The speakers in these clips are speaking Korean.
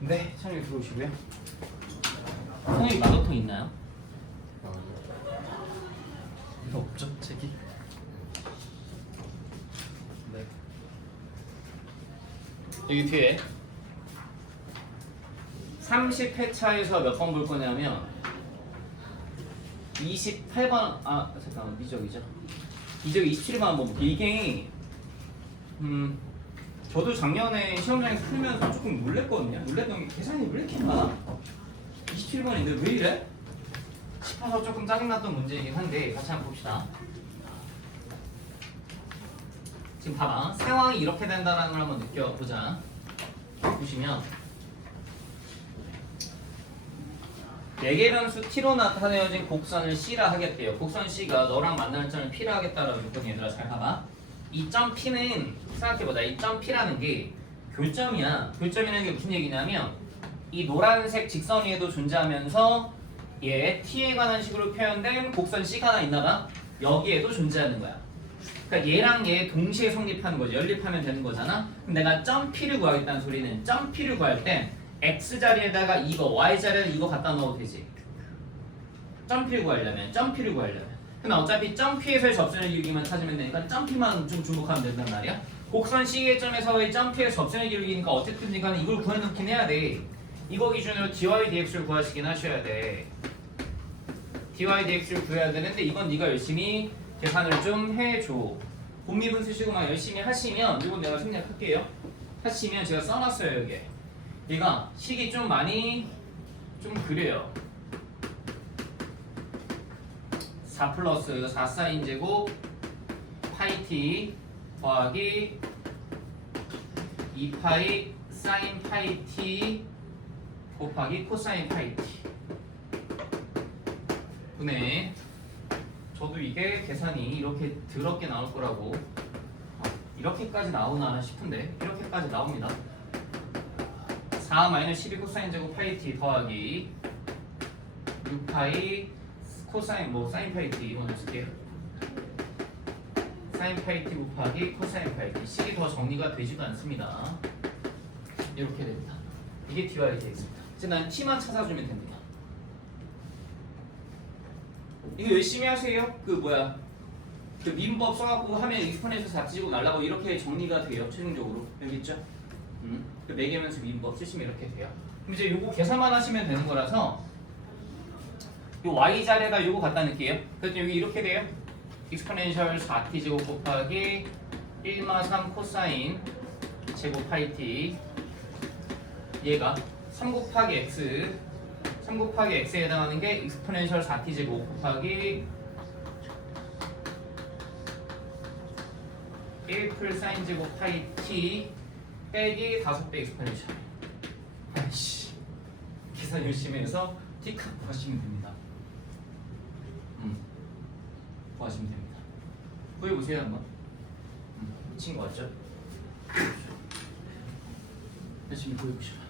네, 찬영이 들어오시고요. 선생님 마더통 있나요? 이거 없죠, 책이? 네. 여기 뒤에 30회차에서 몇 번 볼 거냐면 28번, 잠깐만, 미적이죠? 미적 27번 한번 볼게요. 이게 저도 작년에 시험장에서 풀면서 조금 놀랬거든요. 놀랬던 게 계산이 왜 이렇게 많아? 27번인데 왜 이래? 싶어서 조금 짜증났던 문제이긴 한데 같이 한번 봅시다. 지금 봐봐. 상황이 이렇게 된다는 걸 한번 느껴보자. 보시면 4개 변수 t로 나타내어진 곡선을 C라 하겠대요. 곡선 C가 너랑 만나는 점을 P라 하겠다라고 했거든. 얘들아 잘 봐봐. 이 점 P는 생각해보자. 이 점 P라는 게 교점이야. 교점이라는 게 무슨 얘기냐면 이 노란색 직선 위에도 존재하면서 얘 T에 관한 식으로 표현된 곡선 C가 하나 있나봐. 여기에도 존재하는 거야. 그러니까 얘랑 얘 동시에 성립하는 거지. 연립하면 되는 거잖아. 그럼 내가 점 P를 구하겠다는 소리는 점 P를 구할 땐 X 자리에다가 이거, Y 자리에다 이거 갖다 넣어도 되지. 점 P를 구하려면, 점 P를 구하려면. 근데 어차피 점 P에서의 접선의 기울기만 찾으면 되니까 점 P만 좀 주목하면 된단 말이야. 곡선 C의 점에서의 점 P에서 접선의 기울기니까 어쨌든 간에 이걸 구해놓긴 해야 돼. 이거 기준으로 dy dx를 구하시긴 하셔야 돼. dy dx를 구해야 되는데 이건 네가 열심히 계산을 좀 해줘. 본미분 쓰시고 막 열심히 하시면 이건 내가 생략할게요. 하시면 제가 써놨어요 여기에. 얘가 식이 좀 많이 좀 그래요. 4 플러스 4 사인 제곱 파이 t 더하기 2파이 사인 파이 t 곱하기 코사인 파이 t 분의, 저도 이게 계산이 이렇게 더럽게 나올 거라고 이렇게까지 나오나 싶은데 이렇게까지 나옵니다. 4 마이너스 12 코사인 제곱 파이 t 더하기 6파이 코사인 사인 파이 t 이건 쓸게요. 사인 파이 t 곱하기 코사인 파이 t. 식이 더 정리가 되지도 않습니다. 이렇게 됩니다. 이게 dy dx입니다. 이제 난 t만 찾아주면 됩니다. 이거 열심히 하세요. 그 민법 써갖고 하면 익스포넨셜 잡지고 날라고 이렇게 정리가 돼요. 최종적으로 여기 있죠? 그 매개면수 민법 쓰시면 이렇게 돼요. 그럼 이제 요거 계산만 하시면 되는 거라서 요 y 자리에다 요거 갖다 넣을게요. 그래서 여기 이렇게 돼요. 익스포넨셜 4t 제곱 곱하기 1마3 코사인 제곱 파이 t. 얘가 3 곱하기 x, 3 곱하기 x에 해당하는 게 익스포넨셜 4t 제곱 곱하기 1풀 사인 제곱 파이 t 빼기 5배 익스포넨셜. 아이씨, 계산 열심히 해서 t값 구하시면 됩니다. 구하시면 됩니다. 구해보세요 한번. 미친 거 같죠? 열심히 구해보시라.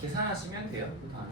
계산하시면 돼요. 그 다음에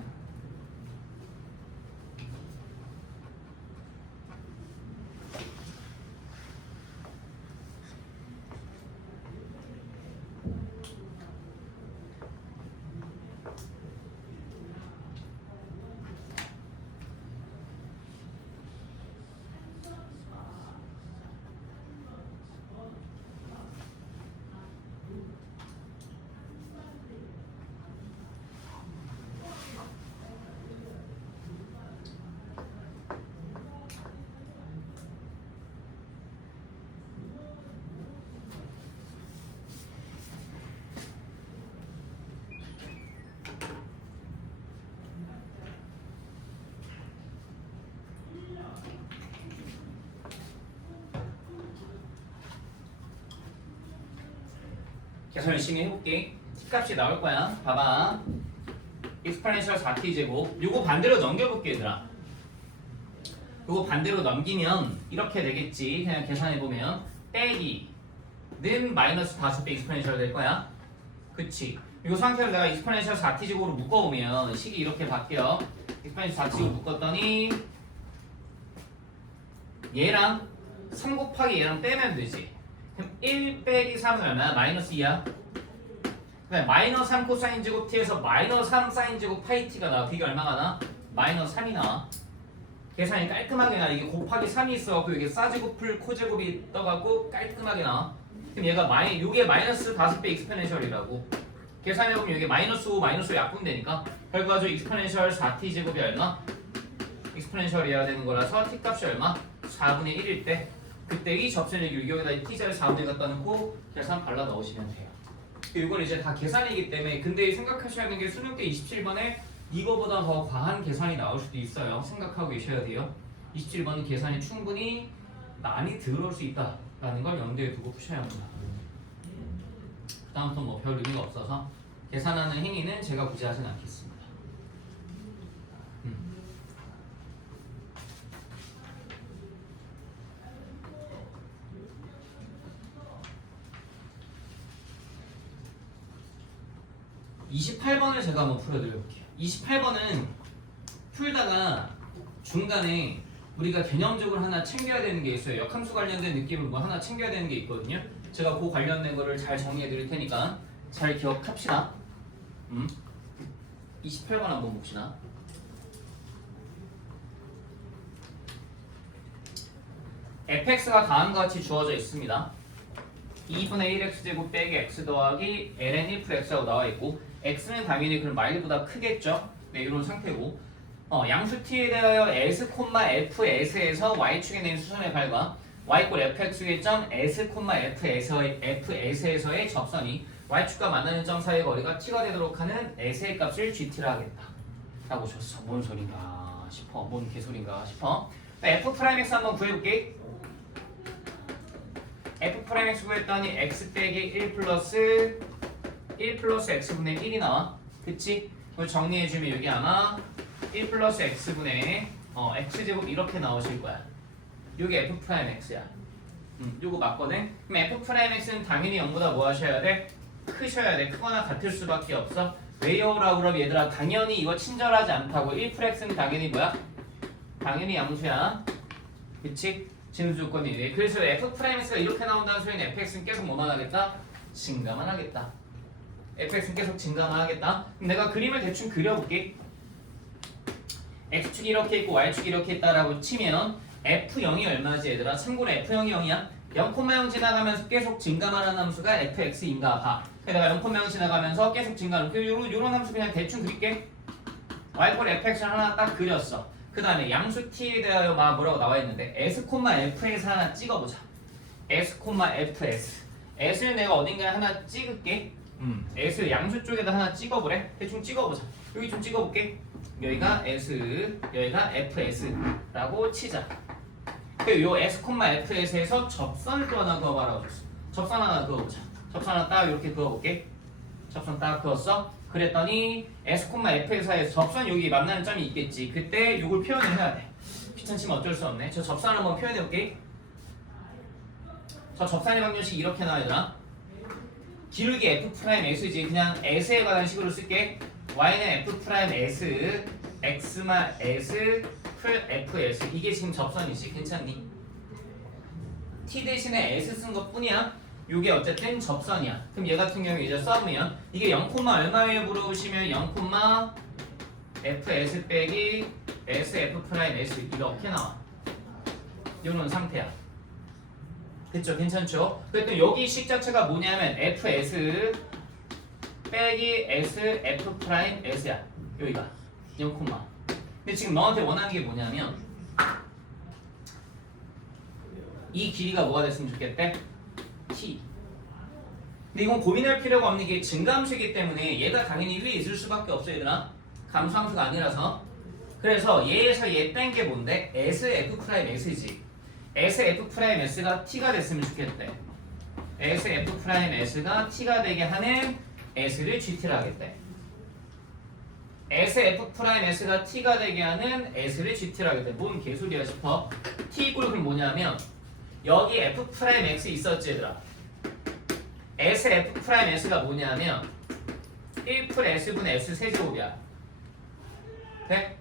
계산 열심히 해볼게. t값이 나올 거야. 봐봐. 익스포넨셜 4t 제곱. 요거 반대로 넘겨볼게 얘들아. 요거 반대로 넘기면 이렇게 되겠지. 그냥 계산해보면 빼기는 마이너스 5배 익스포넨셜 될 거야. 그치? 이 상태로 내가 익스포넨셜 4t제곱으로 묶어보면 식이 이렇게 바뀌어. 익스포넨셜 4t제곱 묶었더니 얘랑 3 곱하기 얘랑 빼면 되지. 그럼 1 빼기 3은 얼마야? 마이너스 2야. 그다음에 마이너스 3 코사인 제곱 t에서 마이너스 3 사인 제곱 파이 t가 나와. 그게 얼마가 나? 마이너스 3이 나와. 계산이 깔끔하게 나. 이게 곱하기 3이 있어갖고 이게 싸제곱풀 코제곱이 떠갖고 깔끔하게 나와. 그럼 얘가 요게 마이너스 5배 익스포넨셜이라고. 계산해보면 이게 마이너스 5 마이너스 5 약분되니까 결과적으로 익스포넨셜 4t 제곱이 얼마? 익스포넨셜이어야 되는 거라서 t 값이 얼마? 4분의 1일 때 그때 이 접선의 여기다 t자를 4분의 1 갖다 놓고 계산 발라 넣으시면 돼요. 이건 이제 다 계산이기 때문에 근데 생각하셔야 하는 게 수능 때 27번에 이거보다 더 과한 계산이 나올 수도 있어요. 생각하고 계셔야 돼요. 27번은 계산이 충분히 많이 들어올 수 있다라는 걸 염두에 두고 푸셔야 합니다. 그 다음부터 뭐 별 의미가 없어서 계산하는 행위는 제가 굳이 하진 않겠습니다. 28번을 제가 한번 풀어드려볼게요. 28번은 풀다가 중간에 우리가 개념적으로 하나 챙겨야 되는 게 있어요. 역함수 관련된 느낌으로 뭐 하나 챙겨야 되는 게 있거든요. 제가 그 관련된 거를 잘 정리해 드릴 테니까 잘 기억합시다. 28번 한번 봅시다. fx가 다음과 같이 주어져 있습니다. 2분의 1x제곱 빼기 x 더하기 ln 1 플러스 x라고 나와 있고 x는 당연히 그럼 마일보다 크겠죠? 네, 이런 상태고 양수 t에 대하여 s, fs에서 y축에 내린 수선의 발과 y 꼴 fx의 점 s, fs에서의 접선이 y축과 만나는 점 사이의 거리가 t가 되도록 하는 s의 값을 gt라 하겠다 라고 줬어. 뭔 소린가 싶어. 뭔 개소린가 싶어. f'x 한번 구해볼게. f'x 구했더니 x 빼기 1 플러스 x분의 1이 나와. 그치? 이걸 정리해주면 여기 아마 1 플러스 x분의 x제곱 이렇게 나오실 거야. 요게 f'x야. 요거 맞거든? 그럼 f'x는 당연히 0보다 뭐 하셔야 돼? 크셔야 돼. 크거나 같을 수밖에 없어. 왜요라고 그러면 얘들아 당연히 이거 친절하지 않다고. 1fx는 당연히 뭐야? 당연히 양수야. 그치? 진수 조건이네. 그래서 f'x가 이렇게 나온다는 소리는 fx는 계속 뭐만 하겠다? 증가만 하겠다. fx는 계속 증가만 하겠다. 그럼 내가 그림을 대충 그려볼게. x축이 이렇게 있고 y축이 이렇게 있다라고 치면 f0이 얼마지 얘들아? 참고로 f0이 0이야. 0,0 지나가면서 계속 증가만 하는 함수가 fx인가 봐. 내가 0,0 지나가면서 계속 증가하는 요런 함수 그냥 대충 그릴게. y꼴 fx를 하나 딱 그렸어. 그 다음에 양수 t에 대하여 뭐라고 나와 있는데 s, fs 하나 찍어보자. s, fs. s를 내가 어딘가에 하나 찍을게. s 양수 쪽에다 하나 찍어보래. 대충 찍어보자. 여기 좀 찍어볼게. 여기가 s, 여기가 fs라고 치자. 그리고 요 s, fs에서 접선을 또 하나 그어봐라고 줬어. 접선 하나 그어보자. 접선 하나 딱 이렇게 그어볼게. 접선 딱 그었어. 그랬더니 s, f의 사이에서 접선 여기 만나는 점이 있겠지. 그때 요걸 표현을 해야 돼. 귀찮지만 어쩔 수 없네. 저 접선 한번 표현해볼게. 저 접선의 방정식 이렇게 나와있더라. 기울기 f's지. 그냥 s에 관한 식으로 쓸게. y는 f's, x마 s, fs. 이게 지금 접선이지. 괜찮니? t 대신에 s 쓴 것 뿐이야. 요게 어쨌든 접선이야. 그럼 얘 같은 경우에 이제 써보면 이게 0, 얼마예요 물어보시면 0, fs 빼기 sf'(s) 이렇게 나와. 요런 상태야. 그쵸? 괜찮죠? 그랬더니 여기 식 자체가 뭐냐면 fs 빼기 sf'(s야. 여기가 0, 근데 지금 너한테 원하는 게 뭐냐면 이 길이가 뭐가 됐으면 좋겠대? t. 근데 이건 고민할 필요가 없는 게 증가함수이기 때문에 얘가 당연히 위에 있을 수밖에 없어 얘들아. 감수함수가 아니라서. 그래서 얘에서 얘 뺀 게 뭔데? sf's지. sf's가 t가 됐으면 좋겠대. sf's가 t가 되게 하는 s를 gt라 하겠대. sf's가 t가 되게 하는 s를 gt라 하겠대. 뭔 개소리야 싶어. t 이꼴 그럼 뭐냐면 여기 f'x 있었지 얘들아. sf's가 뭐냐면 1풀 S분의 S 세제곱이야. 돼?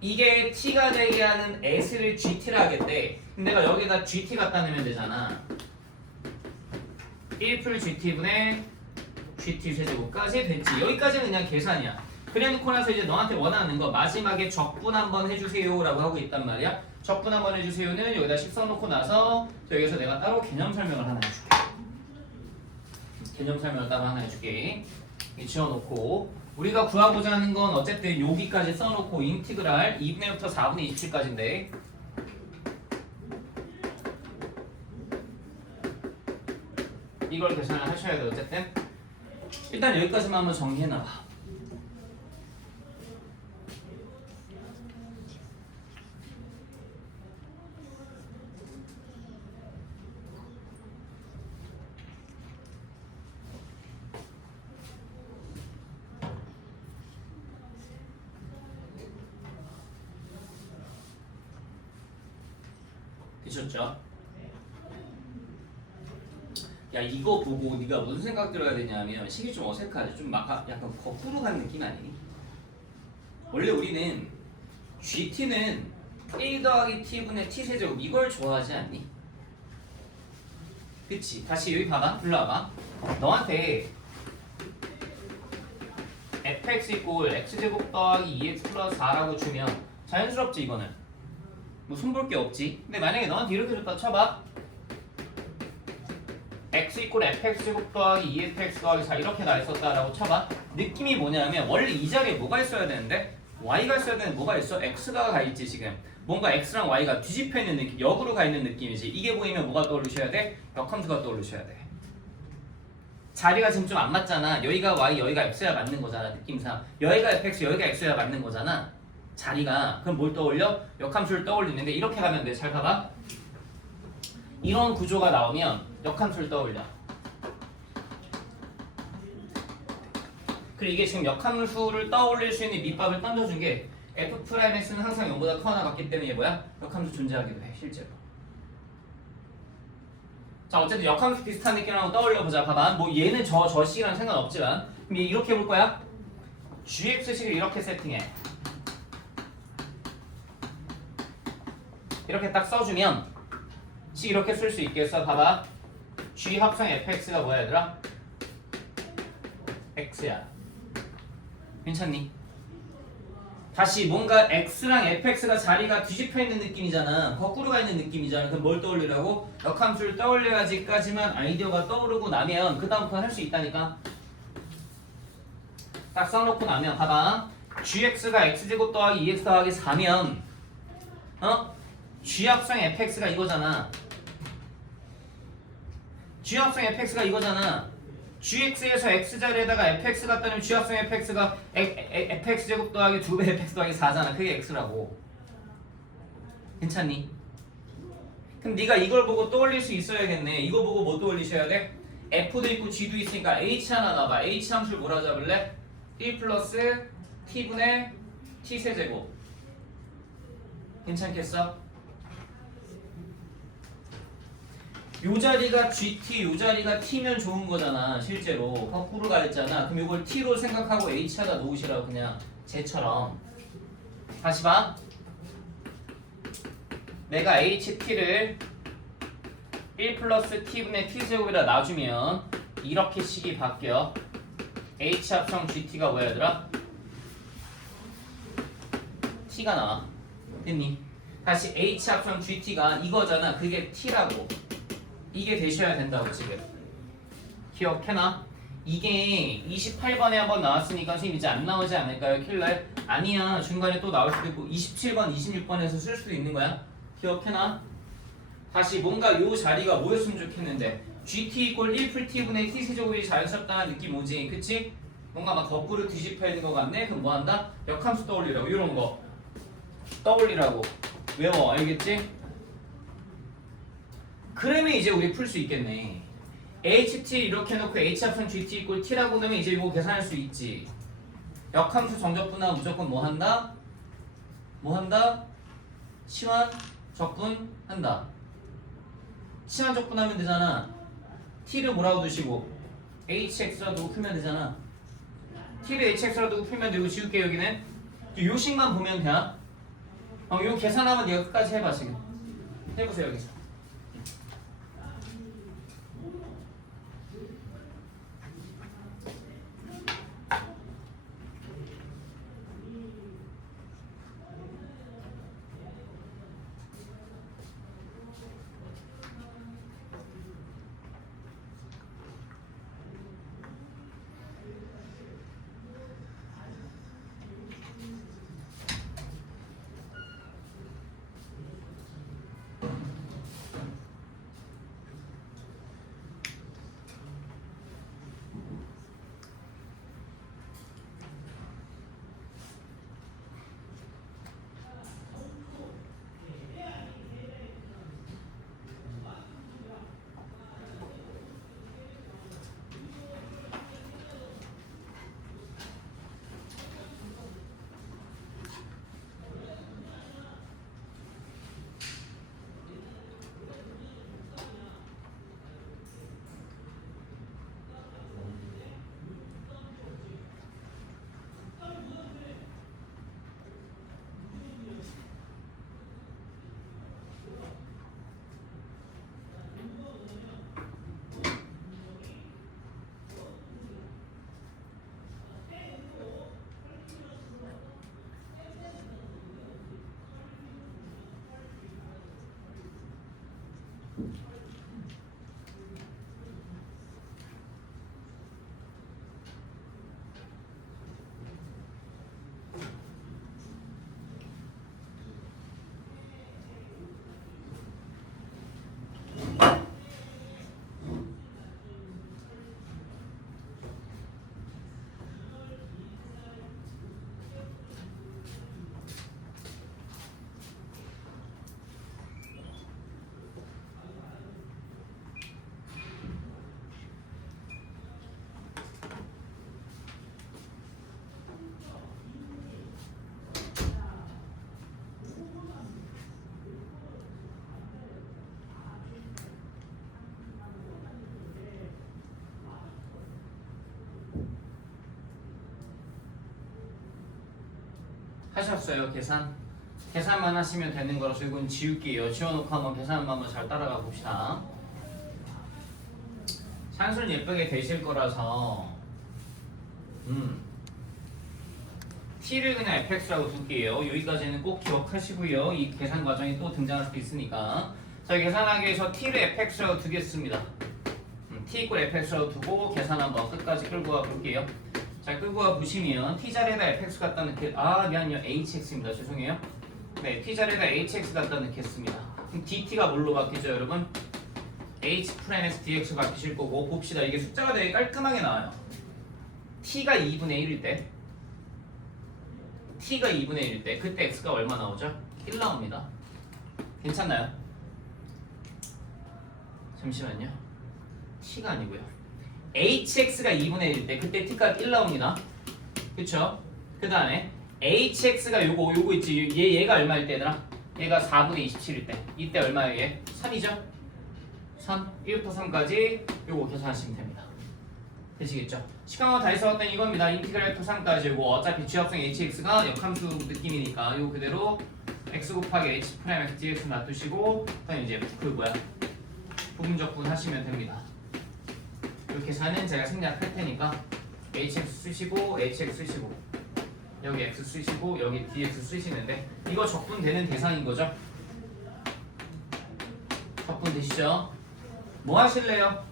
이게 T가 되게 하는 S를 GT라 하겠대. 근데 내가 여기다 GT 갖다 넣으면 되잖아. 1풀 GT분의 GT 세제곱까지 됐지. 여기까지는 그냥 계산이야. 그래놓고 나서 이제 너한테 원하는 거 마지막에 적분 한번 해주세요 라고 하고 있단 말이야. 적분 한번 해주세요는 여기다 10 써놓고 나서 여기서 내가 따로 개념 설명을 하나 해줄게. 개념 설명을 따로 하나 해줄게. 이 지워놓고 우리가 구하고자 하는 건 어쨌든 여기까지 써놓고 인티그랄 2분의 1부터 4분의 27까지인데 이걸 계산을 하셔야 돼. 어쨌든 일단 여기까지만 한번 정리해놔봐. 그쳤죠? 야 이거 보고 네가 무슨 생각 들어야 되냐면 식이 좀 어색하지? 좀 막 약간 거꾸로 가는 느낌 아니니? 원래 우리는 GT는 A 더하기 T분의 T세제곱 이걸 좋아하지 않니? 그치? 다시 여기 봐봐. 불러와봐. 너한테 fx 이꼴 x제곱 더하기 2x 플러스 4라고 주면 자연스럽지 이거는? 뭐 손볼 게 없지. 근데 만약에 너한테 이렇게 줬다 쳐봐. x 이꼴 fx제곱 더하기 2fx 더하기 4 이렇게 나 있었다라고 쳐봐. 느낌이 뭐냐면 원래 이 자리에 뭐가 있어야 되는데 y가 있어야 되는데 뭐가 있어? x가 가 있지 지금. 뭔가 x랑 y가 뒤집혀 있는 느낌, 역으로 가 있는 느낌이지. 이게 보이면 뭐가 떠오르셔야 돼? 역함수가 떠오르셔야 돼. 자리가 지금 좀 안 맞잖아. 여기가 y, 여기가 x야 맞는 거잖아. 느낌상. 여기가 fx, 여기가 x야 맞는 거잖아. 자리가. 그럼 뭘 떠올려? 역함수를 떠올리는데 이렇게 가면 돼. 잘 봐봐. 이런 구조가 나오면 역함수를 떠올려. 그리고 이게 지금 역함수를 떠올릴 수 있는 밑밥을 던져준 게 F'S는 항상 0보다 커나 같기 때문에 얘 뭐야? 역함수 존재하기도 해 실제로. 자 어쨌든 역함수 비슷한 느낌을 한번 떠올려보자. 봐봐. 뭐 얘는 저 식이랑 상관없지만 그럼 얘 이렇게 해볼 거야? GX식을 이렇게 세팅해. 이렇게 딱 써주면 식 이렇게 쓸 수 있겠어. 봐봐. G 합성 fx가 뭐야 얘들아? x야. 괜찮니? 다시 뭔가 x랑 fx가 자리가 뒤집혀 있는 느낌이잖아. 거꾸로 가 있는 느낌이잖아. 그럼 뭘 떠올리라고? 역함수를 떠올려야지까지만 아이디어가 떠오르고 나면 그 다음부터 할 수 있다니까. 딱 써놓고 나면 봐봐. gx가 x제곱 더하기 2x 더하기 4면 g 합성 fx가 이거잖아. g 합성 fx가 이거잖아. gx에서 x자리에다가 fx 갖다 놓으면 g 합성 fx가 fx제곱 더하기 2배 fx 더하기 4잖아. 그게 x라고. 괜찮니? 그럼 네가 이걸 보고 떠올릴 수 있어야겠네. 이거 보고 뭐 떠올리셔야 돼? f도 있고 g도 있으니까 h 하나 나봐. h 함수를 뭐라 잡을래? 1 플러스 t분의 t세제곱. 괜찮겠어? 요 자리가 GT, 요 자리가 T면 좋은 거잖아. 실제로 거꾸로 가있잖아. 그럼 이걸 T로 생각하고 H 하나 놓으시라고 그냥 쟤처럼. 다시 봐. 내가 HT를 1 플러스 T분의 T제곱이라 놔주면 이렇게 식이 바뀌어. H 합성 GT가 뭐야 얘들아? T가 나와. 됐니? 다시 H 합성 GT가 이거잖아. 그게 T라고. 이게 되셔야 된다고 지금. 기억해놔? 이게 28번에 한번 나왔으니까 선생님 이제 안 나오지 않을까요? 킬러에? 아니야. 중간에 또 나올 수도 있고 27번, 26번에서 쓸 수도 있는 거야. 기억해놔? 다시 뭔가 요 자리가 뭐였으면 좋겠는데 GT 이꼴 1풀 T분의 T세제곱이 자연스럽다는 느낌 오지? 그치? 뭔가 막 거꾸로 뒤집혀 있는 것 같네? 그럼 뭐 한다? 역함수 떠올리라고. 이런 거 떠올리라고. 외워. 알겠지? 그러면 이제 우리 풀 수 있겠네. HT 이렇게 해놓고 H 합성 GT 이꼴 T라고 넣으면 이제 이거 계산할 수 있지. 역함수 정적분하면 무조건 뭐 한다? 뭐 한다? 치환 적분 한다. 치환 적분하면 되잖아. T를 뭐라고 두시고 HX라고 풀면 되잖아. t를 hx라고 두고 풀면 되고 지울게 여기는 요 식만 보면 돼. 요 계산하면 네가 끝까지 해봐 지금. 해보세요 여기서. 하셨어요 계산? 계산만 하시면 되는 거라서 이건 지울게요. 지워놓고 한번 계산만 한번 잘 따라가 봅시다. 산술 예쁘게 되실 거라서 t를 그냥 fx라고 둘게요. 여기까지는 꼭 기억하시고요. 이 계산 과정이 또 등장할 수도 있으니까. 자, 계산하기 위해서 t를 fx라고 두겠습니다. t 이퀄 fx라고 두고 계산 한번 끝까지 끌고 가볼게요. 자, 끌고 가보시면 t자리에다 fx 갖다 미안해요. hx입니다. 죄송해요. 네, t자리에다 hx 갖다 넣겠습니다. 그럼 dt가 뭘로 바뀌죠, 여러분? h 프라임에서 dx 바뀌실 거고, 봅시다. 이게 숫자가 되게 깔끔하게 나와요. t가 2분의 1일 때, t가 2분의 1일 때, 그때 x가 얼마 나오죠? 1 나옵니다. 괜찮나요? 잠시만요. t가 아니고요. hx가 2분의 1일 때, 그때 t가 1 나옵니다. 그쵸? 그 다음에 hx가 요거 있지. 얘가 얼마일 때, 얘들아? 얘가 4분의 27일 때. 이때 얼마예요, 얘? 3이죠? 3. 1부터 3까지 요거 계산하시면 됩니다. 되시겠죠? 시간과 다 있어봤던 이겁니다. 인티그랄 2, 3까지 요거 어차피 쥐합성 hx가 역함수 느낌이니까 요 그대로 x 곱하기 h 프라임 x dx 놔두시고 그다음에 이제 부분적분 하시면 됩니다. 요 계산은 제가 생략할 테니까 hx 쓰시고 hx 쓰시고 여기 x 쓰시고 여기 dx 쓰시는데 이거 적분되는 대상인 거죠? 적분되시죠? 뭐 하실래요?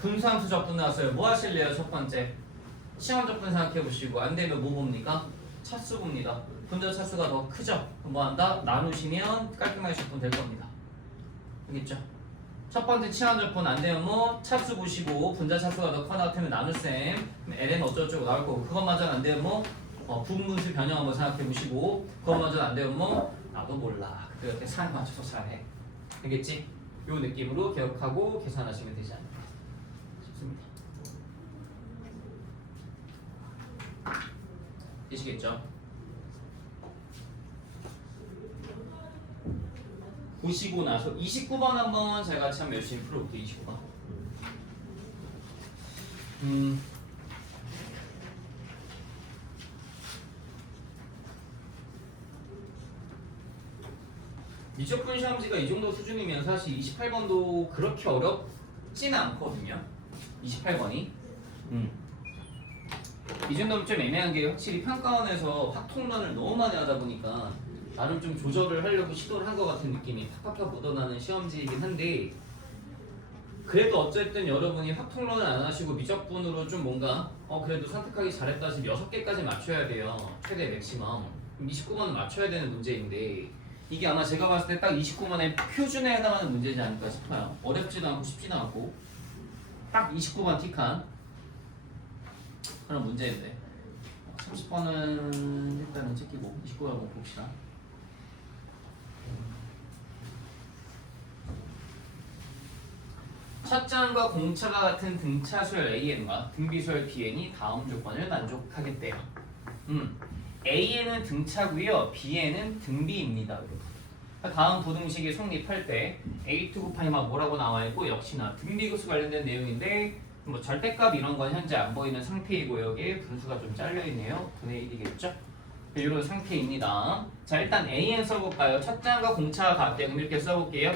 분수함수 적분 나왔어요. 뭐 하실래요? 첫 번째 시험 적분 생각해 보시고 안 되면 뭐 봅니까? 차수 봅니다. 분자 차수가 더 크죠? 그럼 뭐 한다? 나누시면 깔끔하게 적분 될 겁니다. 알겠죠? 첫 번째 치환 적분 안 되면 뭐 차수 보시고 분자 차수가 더 커 나타면 나눗셈 ln 어쩌고저쩌고 나올 거고 그것마저 안 되면 뭐 분분수 변형 한번 생각해 보시고 그것마저 안 되면 뭐 나도 몰라. 그때 상에 맞춰서 잘해. 알겠지? 요 느낌으로 기억하고 계산하시면 되지 않을까 싶습니다. 되시겠죠? 보시고 나서 29번 한번 잘 같이 한번 열심히 풀어볼게요. 29번. 미적분 시험지가 이 정도 수준이면 사실 28번도 그렇게 어렵지는 않거든요. 28번이. 이 정도면 좀 애매한 게 확실히 평가원에서 확통론을 너무 많이 하다 보니까 나름 좀 조절을 하려고 시도를 한 것 같은 느낌이 팍팍팍 묻어나는 시험지이긴 한데 그래도 어쨌든 여러분이 확통론을 안 하시고 미적분으로 좀 뭔가 그래도 선택하기 잘했다 싶으면 6개까지 맞춰야 돼요. 최대 맥시멈. 29번은 맞춰야 되는 문제인데 이게 아마 제가 봤을 때 딱 29번의 표준에 해당하는 문제지 않을까 싶어요. 어렵지도 않고 쉽지도 않고 딱 29번 틱한 그런 문제인데 30번은 일단은 찍히고 29번 한번 봅시다. 첫 장과 공차가 같은 등차 수열 AN과 등비 수열 BN이 다음 조건을 만족하겠대요. A에는 등차고요, B에는 등비입니다. 여러분. 다음 부등식이 성립할 때 A2 곱하기 막 뭐라고 나와 있고 역시나 등비급수 관련된 내용인데 뭐 절대값 이런 건 현재 안 보이는 상태이고 여기에 분수가 좀 잘려 있네요. 분의 1이겠죠? 이런 상태입니다. 자 일단 AN 써볼까요? 첫 장과 공차가 같대요. 그럼 이렇게 써볼게요.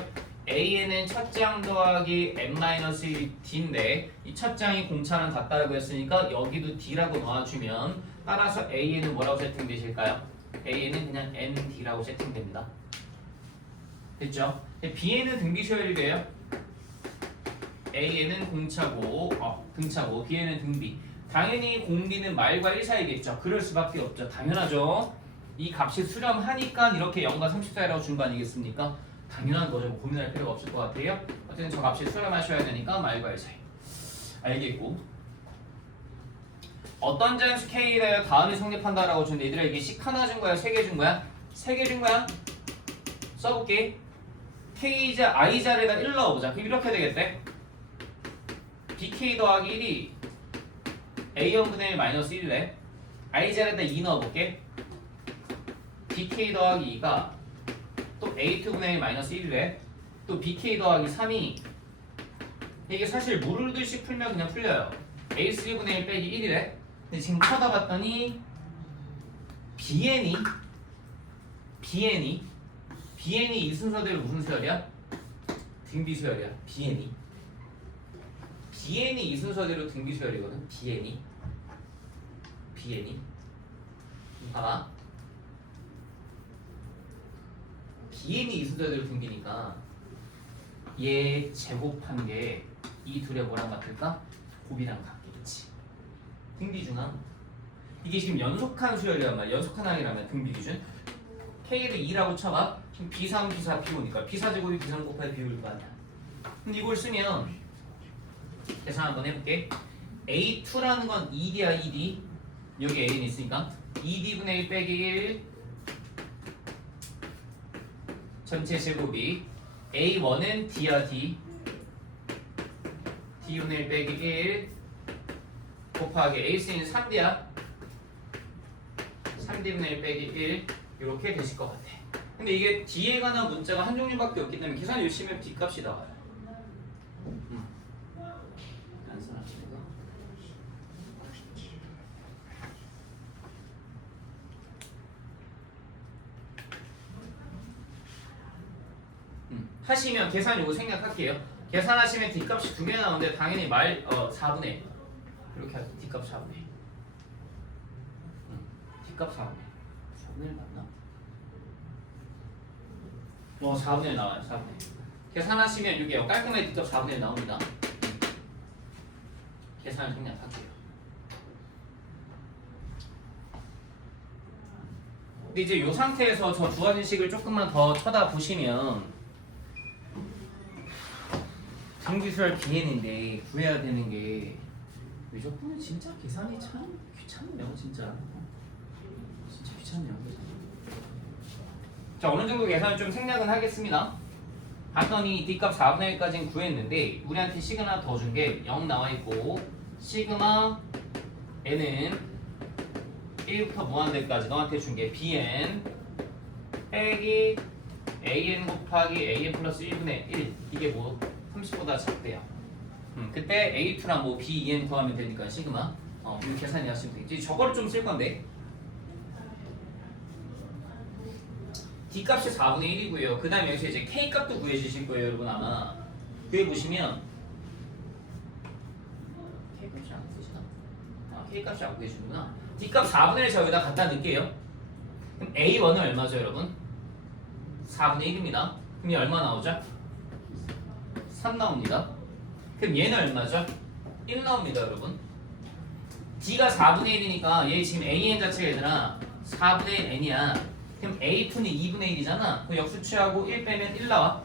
AN은 첫 장 더하기 n-D인데 이 첫 장이 공차랑 같다라고 했으니까 여기도 D라고 넣어주면 따라서 AN은 뭐라고 세팅되실까요? AN은 그냥 ND라고 세팅됩니다. 됐죠? B에는 등비 수열이래요. A에는 공차고 등차고 B에는 등비. 당연히 공비는 말과 1 사이겠죠. 그럴 수밖에 없죠. 당연하죠. 이 값이 수렴하니까 이렇게 0과 30 사이라고 준 거 아니겠습니까? 당연한 거죠. 뭐 고민할 필요가 없을 것 같아요. 어쨌든 저 값이 수렴하셔야 되니까 말과 1 사이. 알겠고. 어떤 자연수 K에 대하여 다음이 성립한다라고 줬는데 얘들아 이게 식 하나 준 거야? 3개 준 거야? 3개 준 거야? 써볼게. K자 I자리에다 1 넣어보자. 그럼 이렇게 되겠대. BK 더하기 1이 A0분의 1 마이너스 1래. I자리에다 2 넣어볼게. BK 더하기 2가 또 A2분의 1 마이너스 1래. 또 BK 더하기 3이 이게 사실 모르듯이 풀면 그냥 풀려요. A3분의 1 빼기 1이래. 근데 지금 쳐다봤더니 BN이 이 순서대로 무슨 수열이야? 등비 수열이야. BN이 이 순서대로 등비 수열이거든. BN이 봐봐. BN이 이 순서대로 등비니까 얘 제곱한 게 이 둘의 뭐랑 같을까? 곱이랑 같겠지. 등비 중앙. 이게 지금 연속한 수열이란 말이야. 연속한 항이라면 등비 기준. K를 2라고 쳐봐. 지금 B3, B4, B5니까 B4 제곱이 B3 곱하기 B5일 거 아니야. 근데 이걸 쓰면 계산 한번 해볼게. A2라는 건 2D야 2D. 여기 A는 있으니까 2D분의 1 빼기 1 전체 제곱이 A1은 D야 D. D분의 1 빼기 1 곱하기 A3는 3D야 3D분의 1 빼기 1 이렇게 되실 것 같아. 근데 이게 D에 관한 문자가 한 종류밖에 없기 때문에 계산 열심히 하면 D값이 나와요. 단순하시네요. 하시면 계산 요거 생략할게요. 계산하시면 D값이 2개 나오는데 당연히 4분의 1 이렇게 하죠. D값 4분의 1 D값 4분의 1 4분의 1 맞나? 4분의 1 나와요. 4분의 1 계산하시면 이게 깔끔하게 D값 4분의 1 나옵니다. 계산을 생략할게요. 근데 이제 이 상태에서 저 주어진 식을 조금만 더 쳐다보시면 등비수열 BN인데 구해야 되는 게 미적분은 진짜 계산이 참 귀찮네요. 진짜 귀찮네요. 자 어느 정도 계산을 좀 생략은 하겠습니다. 봤더니 D값 4분의 1까지는 구했는데 우리한테 시그마 더 준 게 0 나와 있고 시그마 N은 1부터 무한대까지 너한테 준 게 BN 빼기 AN 곱하기 AN 플러스 1분의 1 이게 뭐 30보다 작대요. 그때 A2랑 뭐 BN 더하면 되니까 시그마 이거 계산이 하시면 되겠지. 저거를 좀 쓸 건데 D값이 4분의 1이고요. 그 다음에 여기서 이제 K값도 구해주실 거예요, 여러분 아마. 구해보시면 K값이 안 구해지나? 아, K값이 안 구해지구나. D값 4분의 1 저기다 갖다 넣을게요. 그럼 A1은 얼마죠, 여러분? 4분의 1입니다. 그럼 얘 얼마 나오죠? 3 나옵니다. 그럼 얘는 얼마죠? 1 나옵니다, 여러분. D가 4분의 1이니까 얘 지금 AN 자체가 얘들아 4분의 1 N이야. 그럼 A2는 2분의 1이잖아. 그 역수치하고 1 빼면 1 나와.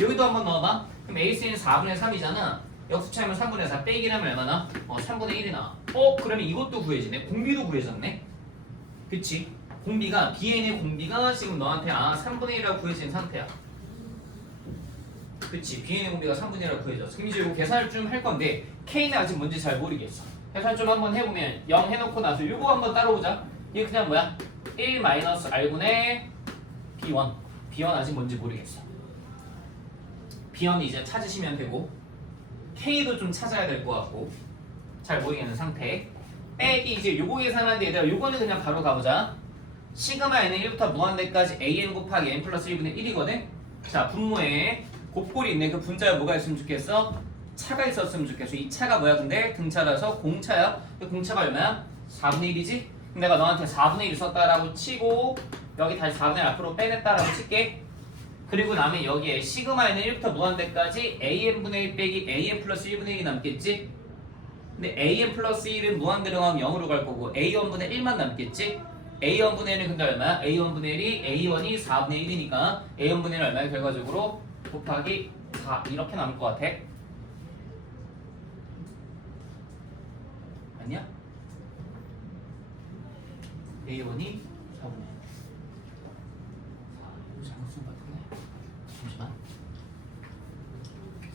여기도 한번 넣어봐. 그럼 AC는 4분의 3이잖아. 역수치하면 3분의 4 빼기라면 얼마나? 3분의 1이 나와. 그러면 이것도 구해지네. 공비도 구해졌네. 그치? 공비가 BN의 공비가 지금 너한테 3분의 1이라고 구해진 상태야. 그치? BN의 공비가 3분의 1이라고 구해졌어. 그럼 이제 이거 계산을 좀 할 건데 K는 아직 뭔지 잘 모르겠어. 계산 좀 한번 해보면 0 해놓고 나서 이거 한번 따라오자. 이게 그냥 뭐야? 1 R분의 B1. B1 아직 뭔지 모르겠어. B1 이제 찾으시면 되고 K도 좀 찾아야 될 것 같고 잘 모르겠는 상태. 빼기 이제 요거 계산하는데 얘들아 요거는 그냥 바로 가보자. 시그마 n은 1부터 무한대까지 an 곱하기 n 플러스 1분의 1이거든. 자, 분모에 곱골이 있네. 그 분자에 뭐가 있으면 좋겠어? 차가 있었으면 좋겠어. 이 차가 뭐야? 근데 등차라서 공차야. 그 공차가 얼마야? 4분의 1이지? 내가 너한테 4분의 1 썼다라고 치고 여기 다시 4분의 1 앞으로 빼냈다라고 칠게. 그리고 나면 여기에 시그마 n은 1부터 무한대까지 an분의 1 빼기 an 플러스 1분의 1이 남겠지? 근데 an 플러스 1은 무한대로 가면 0으로 갈 거고 a1분의 1만 남겠지? a1분의 1은 근데 얼마야? a1분의 1이 a1이 4분의 1이니까 a1분의 1은 얼마야? 결과적으로 곱하기 4 이렇게 남을 것 같아. 아니야? a1이 4분의 1 잘못 쓴 것 같은데? 잠시만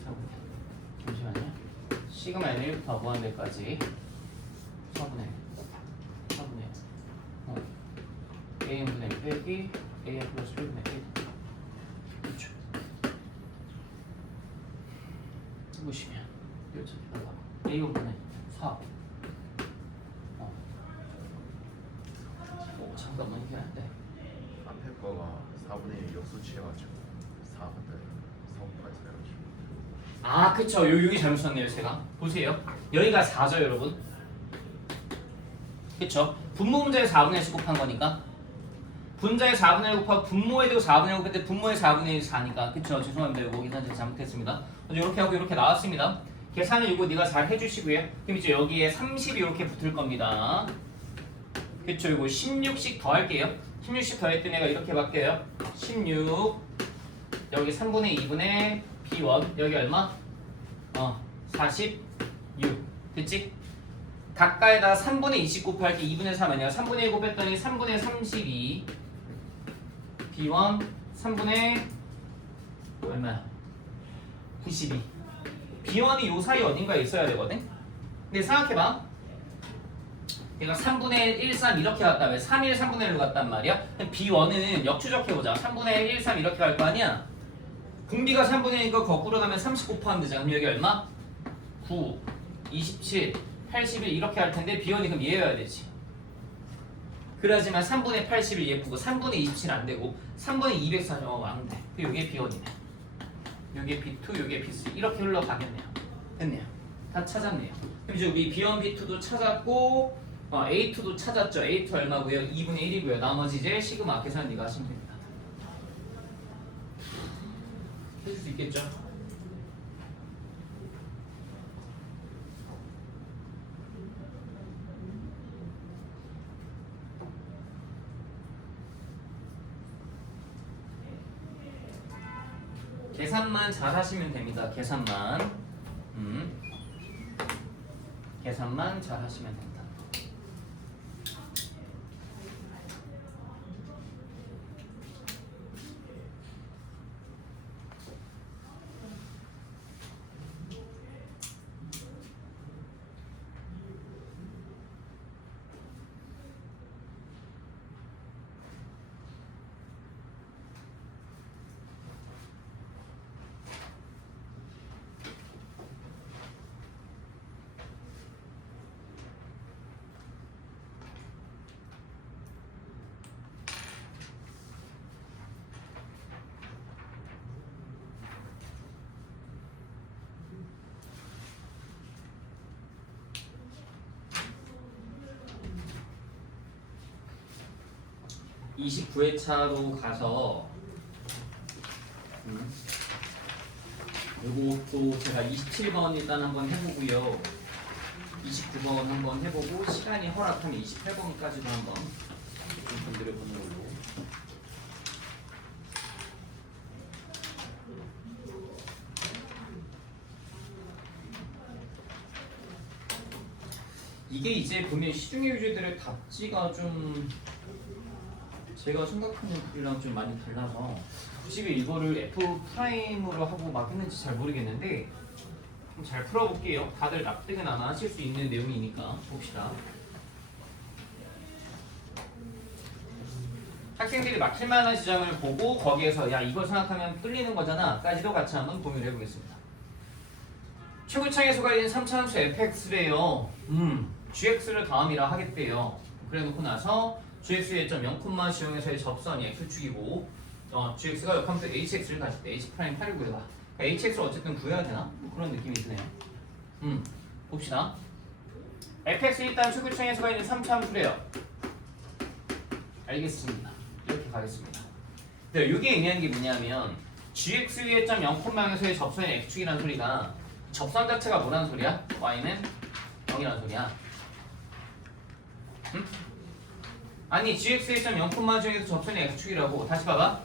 4분의 1 잠시만요. 시그마 n 1부터 무한대까지 4분의 1 4분의 1 an분의 1 빼기 an 플러스 1분의 1 그렇죠. 보시면 이렇게 a1분의 4 잠깐만 이게 안 돼. 앞에 거가 4분의 1 역수치해가지고 4분의 4까지 해가지고 그쵸. 여기 잘못 썼네요 제가. 보세요. 여기가 4죠 여러분. 그쵸. 분모 문자에 4분의 1씩 곱한 거니까 분자에 4분의 1 곱하고 분모에도 4분의 1 곱했는데 분모에 4분의 1이 4니까 그쵸. 죄송합니다. 이거 계산 제가 잘못했습니다. 이렇게 하고 이렇게 나왔습니다. 계산을 이거 네가 잘 해주시고요. 그럼 이제 여기에 30이 이렇게 붙을 겁니다. 그쵸. 이거 16씩 더 할게요. 16씩 더했더니 얘가 이렇게 바뀌어요. 16 여기 3분의 2분의 B1 여기 얼마? 46 됐지? 각가에다 3분의 20 곱할게 2분의 3 아니야. 3분의 1 곱했더니 3분의 32 B1 3분의 얼마야? 92 B1이 요 사이 어딘가에 있어야 되거든? 근데 생각해봐. 얘가 3분의 1, 3 이렇게 갔다며 3, 1, 3분의 1로 갔단 말이야. 그럼 B1은 역추적해보자. 3분의 1, 1, 3 이렇게 갈 거 아니야. 공비가 3분의 1이니까 거꾸로 가면 30 곱하면 되잖아. 그럼 여기 얼마? 9, 27, 81 이렇게 할 텐데 B1이 그럼 얘여야 되지. 그러지만 3분의 81 예쁘고 3분의 27 안 되고 3분의 240 안 돼. 요게 B1이네. 요게 B2, 요게 B3 이렇게 흘러가겠네요. 됐네요. 다 찾았네요. 그럼 이제 우리 B1, B2도 찾았고 A2도 찾았죠. A2 얼마고요? 2분의 1이고요. 나머지 이제 시그마 계산 네가 하시면 됩니다. 해줄 수 있겠죠? 계산만 잘 하시면 됩니다. 계산만. 계산만 잘 하시면 됩니다. 29회차로 가서 요것도 제가 27번 일단 한번 해보고요. 29번 한번 해보고 시간이 허락하면 28번까지도 한번 좀 건드려보는 걸로. 이게 이제 보면 시중의 유제들의 답지가 좀 제가 생각하는 글이랑 좀 많이 달라서 굳이 이거를 F 프라임으로 하고 막 했는지 잘 모르겠는데 좀 잘 풀어볼게요. 다들 납득은 안 하실 수 있는 내용이니까 봅시다. 학생들이 막힐 만한 지점을 보고 거기에서 야 이걸 생각하면 끌리는 거잖아 까지도 같이 한번 공유를 해보겠습니다. 최고창에 속하는 3차함수 fx래요. gx를 다음이라 하겠대요. 그래놓고 나서 gx의 0, 지형에서의 접선이 x축이고 gx가 역함수 hx를 가질 때 h 프라임 8을 구해봐. 그러니까 hx를 어쨌든 구해야 되나? 뭐 그런 느낌이 드네요. 봅시다. fx 일단 최고창에 속하는 3차함수래요. 알겠습니다. 이렇게 가겠습니다. 네, 이게 의미하는 게 뭐냐면 gx 위에 0,0에서의 접선의 x축이라는 소리가 접선 자체가 뭐라는 소리야? y는 0이라는 소리야. 아니 gx의 0,지형에서 접선의 x축이라고. 다시 봐봐.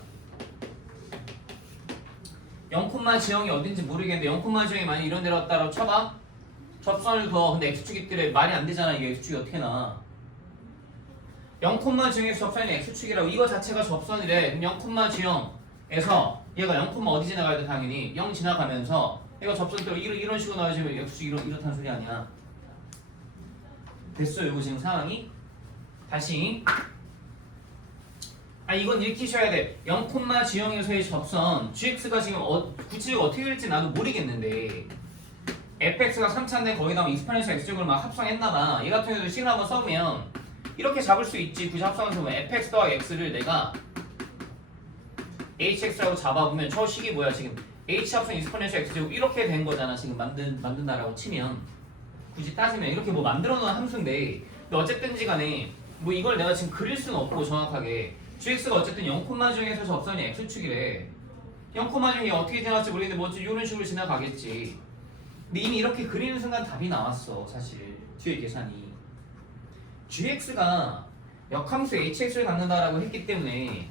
0, 지형이 어딘지 모르겠는데 0, 지형이 만약 이런 데로 왔다고 쳐봐. 접선을 그어. 근데 x축이 있더래. 말이 안 되잖아. 이게 x축이 어떻게 나와. 0, 지형에서 접선이 x축이라고. 이거 자체가 접선이래. 그럼 0, 지형에서 얘가 0, 어디 지나가야 돼? 당연히 0 지나가면서 이거 접선대로 이런 식으로 나와야지. x축이 이렇다는 소리 아니야. 됐어요. 이거 지금 상황이. 다시 이건 읽히셔야 돼. 0, 지형에서의 접선 gx가 지금 구체적으로 어떻게 될지 나도 모르겠는데 fx가 3차인데 거기다가 익스포넨셜 x제곱을 막 합성했나봐. 얘 같은 경우도 식을 한번 써보면 이렇게 잡을 수 있지. 굳이 합성해서 보면 fx 더하기 x를 내가 hx라고 잡아보면 저 식이 뭐야 지금 h 합성 익스포넨셜 x제곱 이렇게 된 거잖아. 지금 만든다라고 치면 굳이 따지면 이렇게 뭐 만들어 놓은 함수인데 어쨌든지 간에 뭐 이걸 내가 지금 그릴 수는 없고 정확하게 gx가 어쨌든 0, 지형에서 접선이 x축이래. 0, 지형이 어떻게 지나갈지 모르겠는데 뭐 이런 식으로 지나가겠지. 근데 이미 이렇게 그리는 순간 답이 나왔어. 사실 뒤에 계산이 gx가 역함수 hx를 갖는다라고 했기 때문에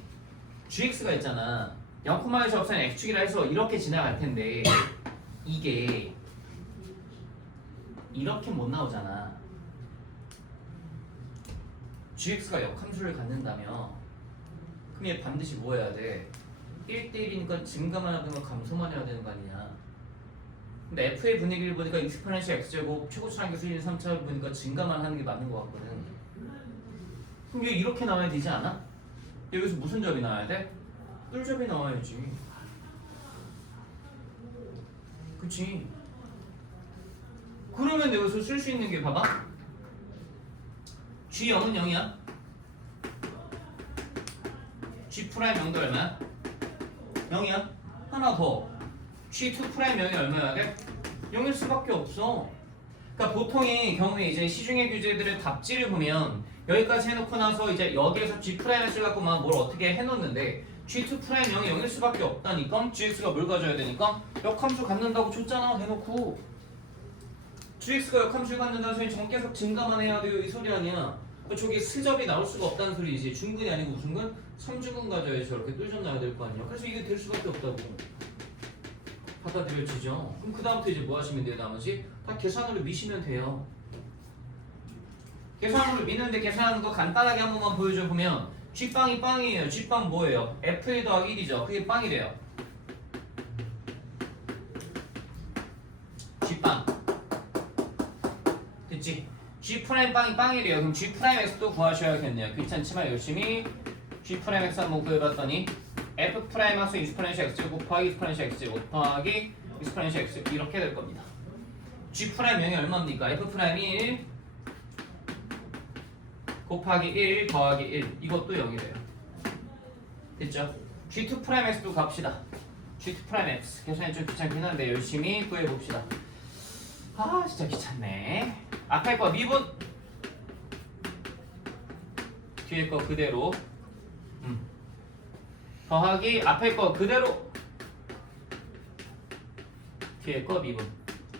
gx가 있잖아 0,에서 접선이 x축이라 해서 이렇게 지나갈 텐데 이게 이렇게 못 나오잖아. gx가 역함수를 갖는다며 그럼 얘 반드시 뭐 해야 돼? 1대1이니까 증가만 하는 거 감소만 해야 되는 거 아니냐. 근데 f의 분위기를 보니까 익스포넨셜 x제곱 최고차량계 수준 3차를 보니까 증가만 하는 게 맞는 것 같거든. 그럼 얘 이렇게 나와야 되지 않아? 여기서 무슨 접이 나와야 돼? 뿔접이 나와야지. 그치? 그러면 여기서 쓸 수 있는 게 봐봐. G0은 0이야. G 프라임 0도 얼마야? 0이야. 하나 더. G2 프라임 0이 얼마야 돼? 0일 수밖에 없어. 그러니까 보통의 경우에 이제 시중의 규제들의 답지를 보면 여기까지 해놓고 나서 이제 여기에서 G 프라임을 쓰갖고 막 뭘 어떻게 해놓는데 G2 프라임 0이 0일 수밖에 없다니까. GX가 뭘 가져야 되니까 역함수 갖는다고 줬잖아. 해놓고 GX가 역함수 갖는다는 소리 전 계속 증가만 해야 돼요. 이 소리 아니야. 저기 슬접이 나올 수가 없다는 소리지. 중근이 아니고 무슨 근? 3중근 가져야지. 저렇게 뚫접 나야 될 거 아니야. 그래서 이게 될 수밖에 없다고 받아들여지죠. 그럼 그 다음부터 이제 뭐 하시면 돼요? 나머지 다 계산으로 미시면 돼요. 계산으로 미는데 계산하는 거 간단하게 한 번만 보여줘 보면 G빵이 빵이에요. G빵 뭐예요? F1 더하기 1이죠. 그게 빵이래요. G빵 됐지? G 프라임 빵이 빵이래요. 그럼 G 프라임 X도 구하셔야겠네요. 귀찮지만 열심히 G 프라임 X 한번 구해봤더니 F 프라임 합수 익스포넨셜 X 곱하기 익스포넨셜 X 곱하기 익스포넨셜 X 이렇게 될 겁니다. G 프라임 0이 얼마입니까? F 프라임 1 곱하기 1 더하기 1 이것도 0이래요. 됐죠? G2 프라임 X도 갑시다. G2 프라임 X 계산이 좀 귀찮긴 한데 열심히 구해봅시다. 아 진짜 귀찮네. 앞에 거 미분 뒤에 거 그대로 더하기 앞에 거 그대로 뒤에 거 미분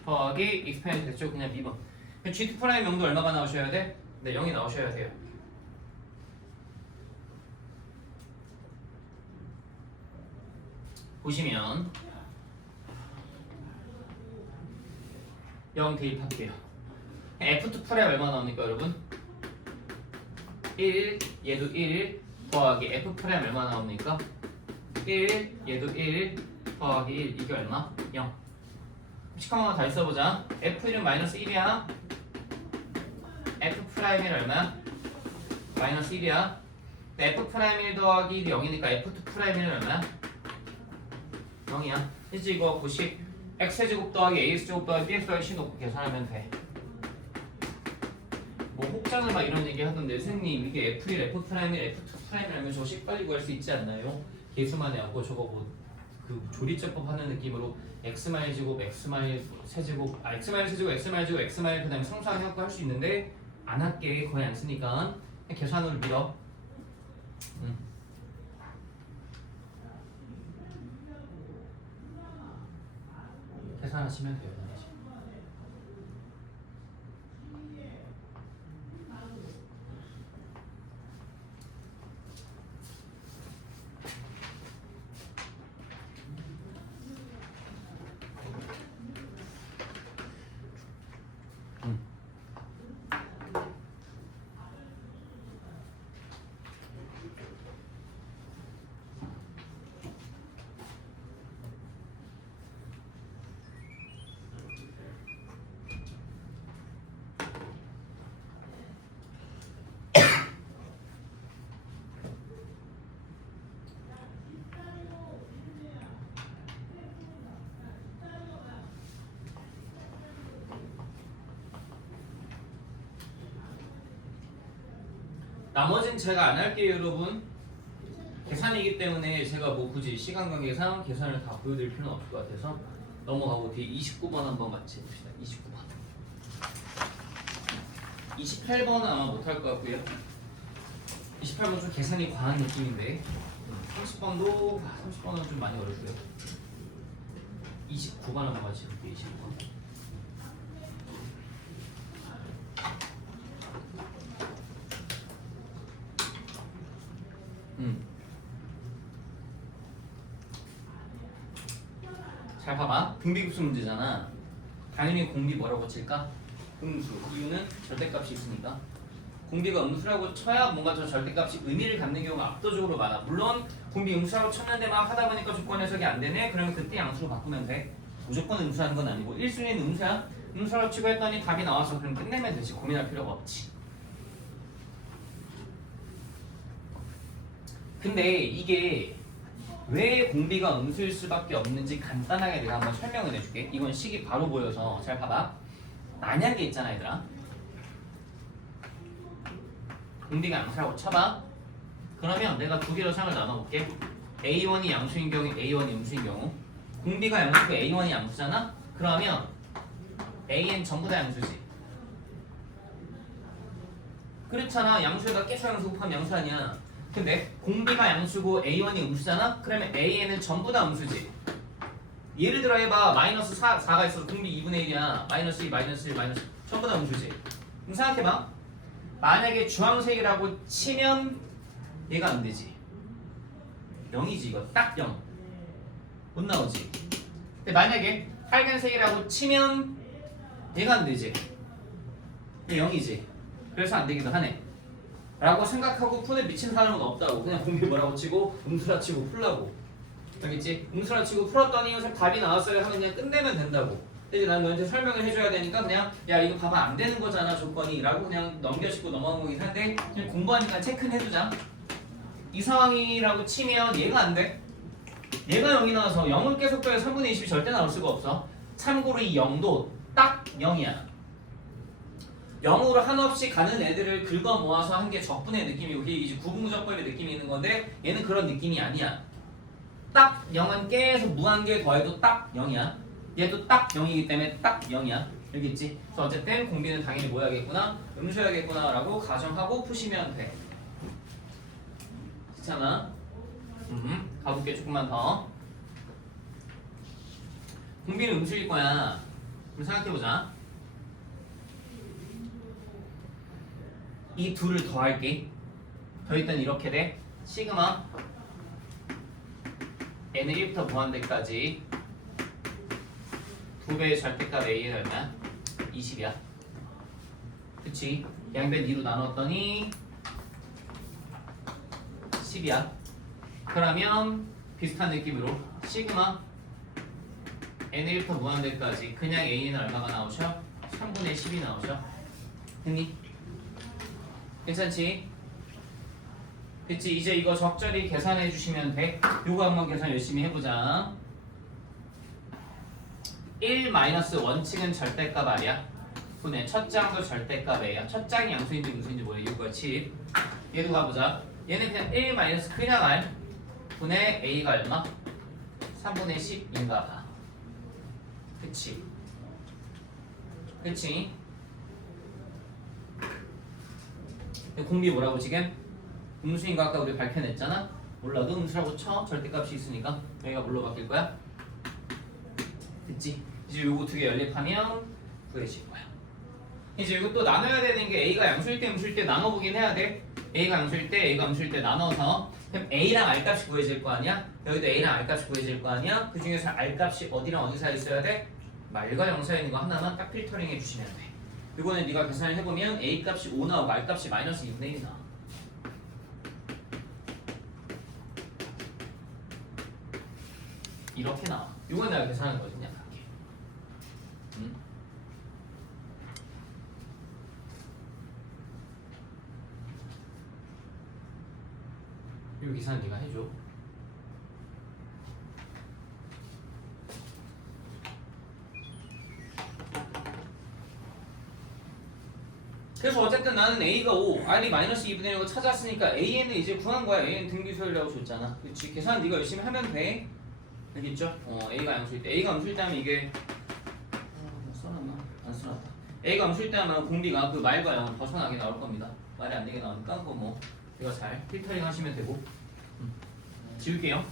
더하기 익스펜드 됐죠? 그냥 미분. G2 프라임 명도 얼마가 나오셔야 돼? 네, 0이 나오셔야 돼요. 보시면 0 대입할게요. F2 프라임 얼마 나옵니까 여러분? 1 얘도 1 더하기 F 프라임 얼마 나옵니까? 1 얘도 1 더하기 1 이게 얼마? 0. 식항만 다시 써보자. F1은 마이너스 1이야. F 프라임 1 얼마야? 마이너스 1이야. F 프라임 1 더하기 1이 0이니까 F2 프라임 1은 얼마야? 0이야. 이제 이거 90 x제곱 더하기 ax제곱 더하기 bx 더하기 c 놓고 계산하면 돼. 뭐 혹자는 막 이런 얘기 하던데 선생님 이게 F1, F 프라임 1, F2 프라임이라면 저거 식 빨리 구할 수 있지 않나요? 계수만 해갖고 저거 뭐 그 조리제법 하는 느낌으로 x 마일 제곱, x 마일 세제곱, x 마일 세제곱, x 마일 제곱, x 마일 그다음에 상수항해갖고 할 수 있는데 안 할게. 거의 안 쓰니까 그냥 계산으로 밀어. 계산하시면 돼요. 나머지는 제가 안 할게요 여러분. 계산이기 때문에 제가 뭐 굳이 시간 관계상 계산을 다 보여드릴 필요는 없을 것 같아서 넘어가고 뒤에 29번 한번 같이 해봅시다. 29번 28번은 아마 못할 것 같고요. 28번 좀 계산이 과한 느낌인데 30번은 좀 많이 어렵고요. 29번 한번 같이 해볼게요. 29번 잘 봐봐. 등비급수 문제잖아. 당연히 공비 뭐라고 칠까? 음수. 이유는 절대값이 있으니까. 공비가 음수라고 쳐야 뭔가 저 절대값이 의미를 갖는 경우가 압도적으로 많아. 물론 공비 음수라고 쳤는데 막 하다 보니까 조건 해석이 안 되네? 그러면 그때 양수로 바꾸면 돼. 무조건 음수하는 건 아니고 1순위는 음수야? 음수라고 치고 했더니 답이 나와서 그럼 끝내면 되지. 고민할 필요가 없지. 근데 이게 왜 공비가 음수일 수밖에 없는지 간단하게 내가 한번 설명을 해줄게. 이건 식이 바로 보여서 잘 봐봐. 만약에 있잖아 얘들아. 공비가 양수라고 쳐봐. 그러면 내가 두 개로 상을 나눠볼게. A1이 양수인 경우, A1이 음수인 경우. 공비가 양수고 A1이 양수잖아? 그러면 AN 전부 다 양수지. 그렇잖아. 양수에다 계속 양수 곱하면 양수 아니야. 근데 공비가 양수고 A1이 음수잖아? 그러면 AN은 전부 다 음수지. 예를 들어 해봐. 마이너스 4가 있어서 공비 2분의 1이야. 마이너스 2, 마이너스 1, 마이너스 전부 다 음수지. 그럼 생각해봐. 만약에 주황색이라고 치면 얘가 안 되지. 0이지 이거. 딱 0. 못 나오지. 근데 만약에 빨간색이라고 치면 얘가 안 되지. 0이지. 그래서 안 되기도 하네. 라고 생각하고 푼에 미친 사람은 없다고. 그냥 공비 뭐라고 치고 음수라 치고 풀라고. 알겠지? 음수라 치고 풀었더니 선생님 답이 나왔어요 하면 그냥 끝내면 된다고. 이제 난 너한테 설명을 해줘야 되니까 그냥 야 이거 봐봐 안 되는 거잖아 조건이 라고 그냥 넘겨짚고 넘어간 거긴 한데 그냥 공부하니까 체크는 해두자. 이 상황이라고 치면 얘가 안 돼. 얘가 0이 나와서 0을 계속 더해 3분의 20이 절대 나올 수가 없어. 참고로 이 0도 딱 0이야. 0으로 한없이 가는 애들을 긁어 모아서 한 게 적분의 느낌이고 이게 이제 구분무적법의 느낌이 있는 건데 얘는 그런 느낌이 아니야. 딱 0은 계속 무한개 더해도 딱 0이야. 얘도 딱 0이기 때문에 딱 0이야. 여기 있지? 그래서 어쨌든 공비는 당연히 뭐 해야겠구나? 음수해야겠구나 라고 가정하고 푸시면 돼. 괜찮아? 가볼게 조금만 더. 공비는 음수일 거야. 그럼 생각해보자. 이 둘을 더할게. 더했더니 이렇게 돼. 시그마 n은 1부터 무한대까지 2배의 절대값 a는 얼마야? 20이야. 그치? 양변 2로 나눴더니 10이야. 그러면 비슷한 느낌으로 시그마 n은 1부터 무한대까지 그냥 a는 얼마가 나오죠? 3분의 10이 나오죠. 됐니? 괜찮지? 그치? 이제 이거 적절히 계산해 주시면 돼. 요거 한번 계산 열심히 해보자. 1 마이너스 원칙은 절대값 아니야? 분의 첫 장도 절대값 a야. 첫 장이 양수인지 무수인지 모르 이거 칩. 얘도 가보자. 얘는 그냥 1 마이너스 그냥 r 분의 a가 얼마? 3분의 10인가 봐. 그치? 그치? 공비 뭐라고 지금? 음수인 거 아까 우리 밝혀냈잖아? 몰라도 음수라고 쳐. 절대값이 있으니까 여기가 뭘로 바뀔 거야? 됐지? 이제 요거 두 개 연립하면 구해질 거야. 이제 이거 또 나눠야 되는 게 a가 양수일 때 음수일 때 나눠보긴 해야 돼. a가 양수일 때 a가 음수일 때 나눠서 그럼 a랑 r 값이 구해질 거 아니야? 여기도 a랑 r 값이 구해질 거 아니야? 그 중에서 r 값이 어디랑 어디 사이에 있어야 돼? 말과 0 사이에 있는 거 하나만 딱 필터링 해주시면 돼. 이거는 네가 계산을 해보면 a 값이 5 나오고 r 값이 마이너스 2분의 1 나와. 이렇게 나와. 이건 내가 계산한 거거든요. 이 계산 네가 해줘. 그래서 어쨌든 나는 a가 5, r이 마이너스 2분의 1을 찾았으니까 an은 이제 구한 거야. an 등비소율이라고 줬잖아. 그렇지? 계산 네가 열심히 하면 돼. 알겠죠? a가 양수일 때, a가 음수일 때 하면 이게 써놨나? 안 써놨다. a가 음수일 때 하면 공비가 그 말과 0을 벗어나게 나올 겁니다. 말이 안 되게 나오니까 그거 뭐 이거 잘 필터링 하시면 되고. 지울게요.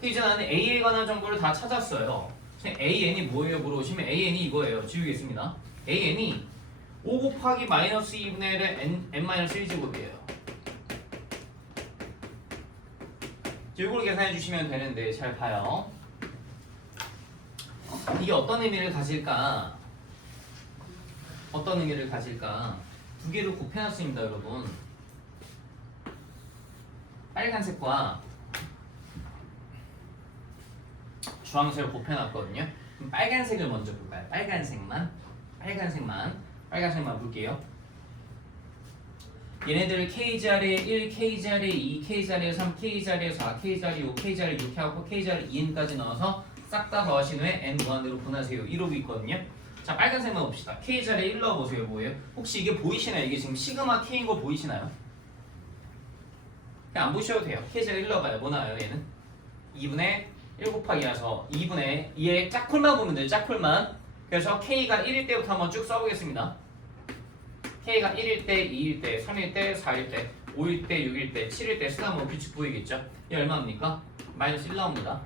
이제 나는 a에 관한 정보를 다 찾았어요. an이 뭐예요? 물어보시면 an이 이거예요. 지우겠습니다. an이 5 곱하기 마이너스 2분의 1의 n-1제곱이에요. 이걸 계산해 주시면 되는데 잘 봐요. 이게 어떤 의미를 가질까? 어떤 의미를 가질까? 두 개를 곱해놨습니다, 여러분. 빨간색과 주황색을 곱해놨거든요. 그럼 빨간색을 먼저 볼까요? 빨간색만 볼게요. 얘네들을 K자리에 1, K자리에 2, K자리에 3, K자리에 4, K자리에 5, K자리에 6 해갖고 K자리에 2n까지 넣어서 싹 다 더하신 후에 n 무한대로 분하세요. 이러고 있거든요. 자, 빨간색만 봅시다. K자리에 1 넣어보세요. 뭐예요? 혹시 이게 보이시나요? 이게 지금 시그마 K인 거 보이시나요? 그냥 안 보셔도 돼요. K자리에 1 넣어봐요. 뭐 나와요 얘는? 2분의 1 곱하기 2라서 2분의 2의 짝풀만 보면 돼요. 짝풀만. 그래서 K가 1일 때부터 한번 쭉 써보겠습니다. K가 1일 때, 2일 때, 3일 때, 4일 때, 5일 때, 6일 때, 7일 때 쓰다 보면 규칙 보이겠죠? 이 얼마입니까? 마이너스 1 나옵니다.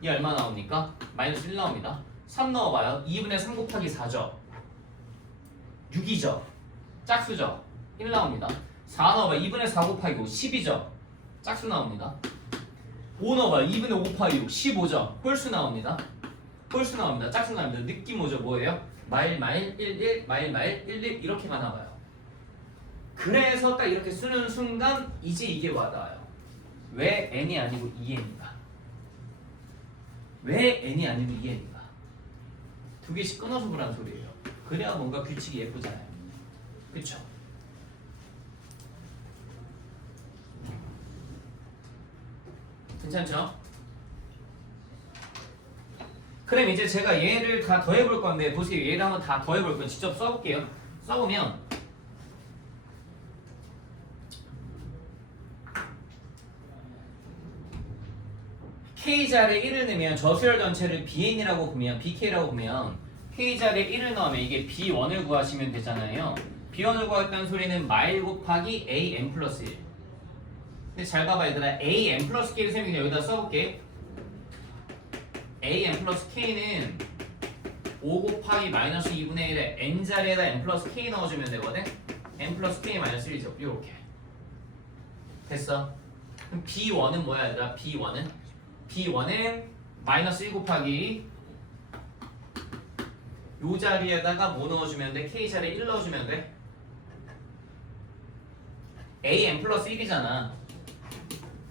이 얼마 나옵니까? 마이너스 1 나옵니다. 3 넣어봐요. 2분의 3 곱하기 4죠. 6이죠. 짝수죠. 1 나옵니다. 4 넣어봐요. 2분의 4 곱하기 5, 10이죠. 짝수 나옵니다. 5 넣어봐요. 2분의 5 곱하기 6, 15죠. 홀수 나옵니다. 홀수 나옵니다. 짝수 나옵니다. 느낌 오죠? 뭐예요? 마일 11, 마일 11 이렇게 가나봐요. 그래서 딱 이렇게 쓰는 순간 이제 이게 와닿아요. 왜 n이 아니고 2n인가? 왜 n이 아니고 2n인가? 두 개씩 끊어서 보라는 소리예요. 그래야 뭔가 규칙이 예쁘잖아요. 그쵸? 괜찮죠? 그럼 이제 제가 얘를 다 더해볼 건데 보세요. 얘를 한번 다 더해볼 거예요. 직접 써볼게요. 써보면 K자리에 1을 넣으면 저수열 전체를 BN이라고 보면 BK라고 보면 K자리에 1을 넣으면 이게 B1을 구하시면 되잖아요. B1을 구했다는 소리는 마일 곱하기 AN 플러스 1 근데 잘 봐봐 얘들아. a n 플러스 k를 세면 그냥 여기다 써볼게. a n 플러스 k는 5 곱하기 마이너스 2분의 1에 n 자리에다 n 플러스 k 넣어주면 되거든. n 플러스 k 마이너스 1이죠. 이렇게 됐어. 그럼 b1은 뭐야 얘들아? b1은 마이너스 1 곱하기 요 자리에다가 뭐 넣어주면 돼? k 자리에 1 넣어주면 돼. a n 플러스 1이잖아.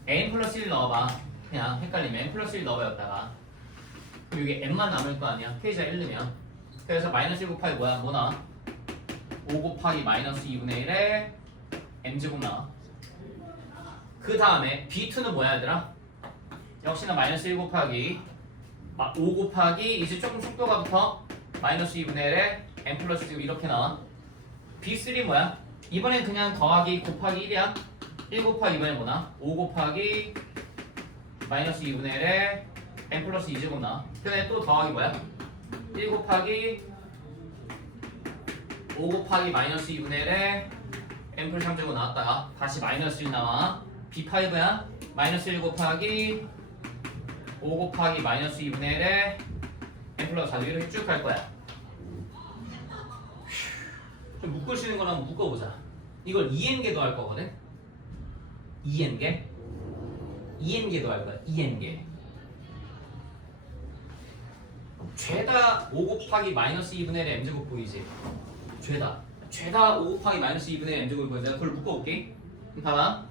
n 플러스 1 넣어봐. 그냥 헷갈리면 n 플러스 1 넣어봐 여기다가. 그럼 여기 n만 남을 거 아니야. k 자리 1 넣으면. 그래서 마이너스 1 곱하기 뭐야? 뭐 나와? 5 곱하기 마이너스 2분의 1에 m제곱 나와. 그 다음에 b2는 뭐야 얘들아? 역시나 마이너스 1 곱하기 5 곱하기 이제 조금 속도가 붙어 마이너스 2분의 1에 m 플러스 지금 이렇게 나와. b3 뭐야? 이번엔 그냥 더하기 곱하기 1이야. 1 곱하기 이번엔 뭐나? 5 곱하기 마이너스 2분의 1에 m 플러스 2제곱 나와. 그 다음에 또 더하기 뭐야? 1 곱하기 5 곱하기 마이너스 2분의 1에 m 플러스 3제곱 나왔다가 다시 마이너스 1 나와. b5야. 마이너스 1 곱하기 5 곱하기 마이너스 2분의 1에 m 플러스 4 이렇게 쭉 갈 거야. 좀 묶을 수 있는 거나 한번 묶어보자. 이걸 2n개도 할 거거든. 2n개 할 거야. 2n개 죄다 5 곱하기 마이너스 2분의 1의 m제곱 보이지? 죄다 5 곱하기 마이너스 2분의 1의 m제곱 보이지? 내가 그걸 묶어볼게. 그럼 봐봐.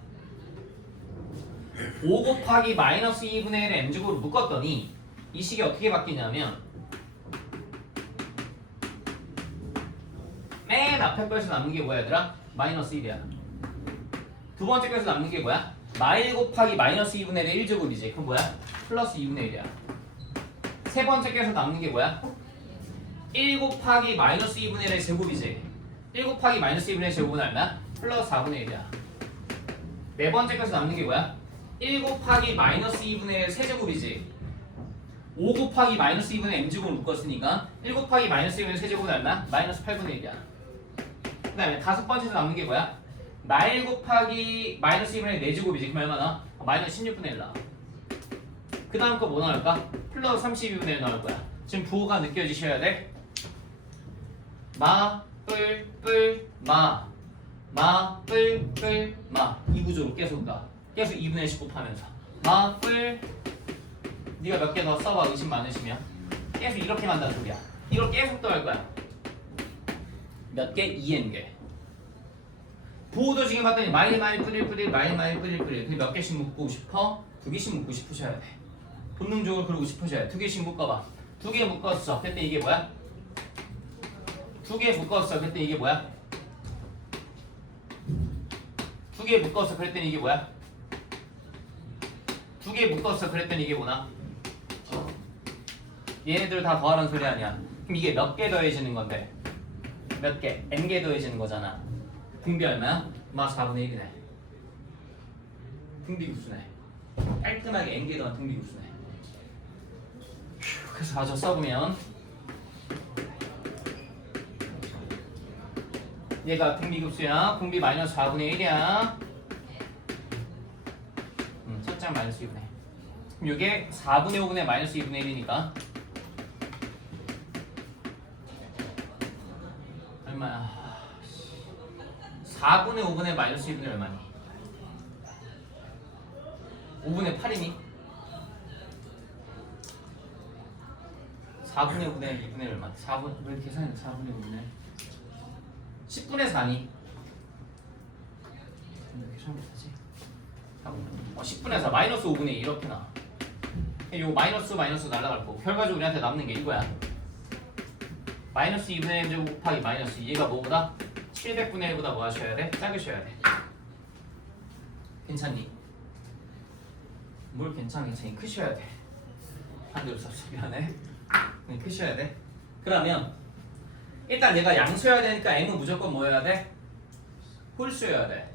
5 곱하기 마이너스 2분의 1의 m제곱을 묶었더니 이 식이 어떻게 바뀌냐면 맨 앞에 거에서 남는 게 뭐야 얘들아? 마이너스 1이야. 두 번째 거에서 남는 게 뭐야? 마일 곱하기 마이너스 2분의 1의 1제곱이지. 그럼 뭐야? 플러스 2분의 1이야. 세 번째 거에서 남는 게 뭐야? 1 곱하기 마이너스 2분의 1의 제곱이지. 1 곱하기 마이너스 2분의 1의 제곱은 얼마? 플러스 4분의 1이야. 네 번째 거에서 남는 게 뭐야? 1 곱하기 마이너스 2분의 1 세제곱이지. 5 곱하기 마이너스 2분의 m제곱을 묶었으니까 1 곱하기 마이너스 2분의 세제곱은 얼마? 마이너스 8분의 1이야. 그 다음에 다섯 번째에서 남는 게 뭐야? 마일 곱하기 마이너스 2분의 4제곱이지. 그럼 얼마나? 마이너스 16분의 1 나와. 그 다음 거 뭐 나올까? 플러스 32분의 1 나올 거야. 지금 부호가 느껴지셔야 돼. 마, 뿔, 뿔, 마. 마, 뿔, 뿔, 마. 이 구조로 계속 가. 계속 2분의 1씩 곱하면서. 마, 뿔. 네가 몇 개 더 써봐. 의심 많으시면. 계속 이렇게 간다는 소리야. 이걸 계속 더 할 거야. 몇 개? 2n개. 부호도 지금 봤더니 마일 뿌릴 그게 몇 개씩 묶고 싶어? 2개씩 묶고 싶으셔야 돼. 본능적으로 그러고 싶으셔야 돼. 2개씩 묶어봐. 2개 묶었어. 그때 이게 뭐야? 2개 묶었어. 그때 이게 뭐야? 2개 묶었어. 그랬더니 이게 뭐야? 2개 묶었어. 그랬더니 이게 뭐나? 얘네들 다 더하라는 소리 아니야. 그럼 이게 몇 개 더해지는 건데? 몇 개? n개 더해지는 거잖아. 분비 얼마야? 마 4분의 1이네. 등비급수네. 깔끔하게 n개 더한 등비급수네. 그래서 마저 써보면 얘가 등비급수야. 분비 마이너스 4분의 1이야. 첫장 마이너스 2분의 1. 그럼 이게 4분의 5분의 마이너스 2분의 1이니까 얼마야? 4분의 5분의 마이너스 2분의 얼마니? 5분의 8이니? 4분의 5분의 2분의 얼마? 4분 왜 계산해? 4분의 5분의 10분의 4니? 왜 계산 못하지? 10분의 4 마이너스 5분의 2 이렇게 나와. 이거 마이너스 날라갈 거고 결과적으로 우리한테 남는 게 이거야. 마이너스 2분의 1 곱하기 마이너스 2. 얘가 뭐보다? 700분의 1보다 뭐 하셔야 돼? 작으셔야 돼. 괜찮니? 뭘 괜찮니? 크셔야 돼. 반대로 썼어. 미안해. 크셔야 돼. 그러면 일단 얘가 양수여야 되니까 m은 무조건 뭐여야 돼? 홀수여야 돼.